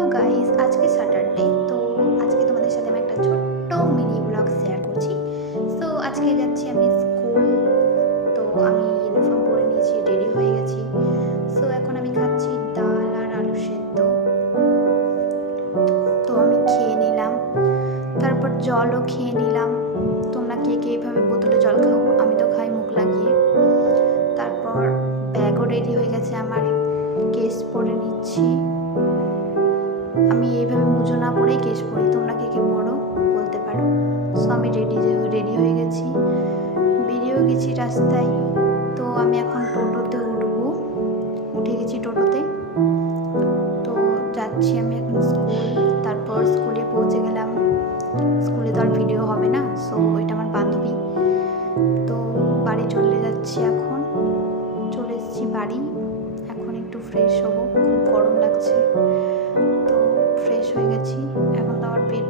Hello guys, আজকে Saturday. তো আজকে তোমাদের সাথে আমি একটা ছোট্ট মিনি ব্লগ শেয়ার করছি। সো আজকে যাচ্ছি আমি স্কুল। তো আমি ইউনিফর্ম পরে নিয়েছি, রেডি হয়ে গেছি। সো এখন আমি খাচ্ছি ডাল আর আলু সেদ্ধ। তো আমি খেয়ে নিলাম, তারপর জলও খেয়ে নিলাম। তোমরা কে কে এইভাবে বোতলে জল খাও? আমি তো খাই মুখ লাগিয়ে। তারপর ব্যাগও রেডি হয়ে গেছে আমার, কেস পরে নিচ্ছি। আমি এইভাবে মুজো না পরেই কেশ পরি, তোমরা কে কে পড়ো বলতে পারো। সো আমি রেডি হয়ে গেছি, বেরিয়েও গেছি রাস্তায়। তো আমি এখন টোটোতে উঠবো, উঠে গেছি টোটোতে। তো যাচ্ছি আমি এখন স্কুল। তারপর স্কুলে পৌঁছে গেলাম। স্কুলে তো আর ভিডিও হবে না, সো এটা আমার বান্ধবী। তো বাড়ি চলে যাচ্ছি এখন, চলে এসেছি বাড়ি। এখন একটু ফ্রেশ হবো, খুব গরম লাগছে। তো ফ্রেশ হয়ে গেছি, এখন তো আমার পেট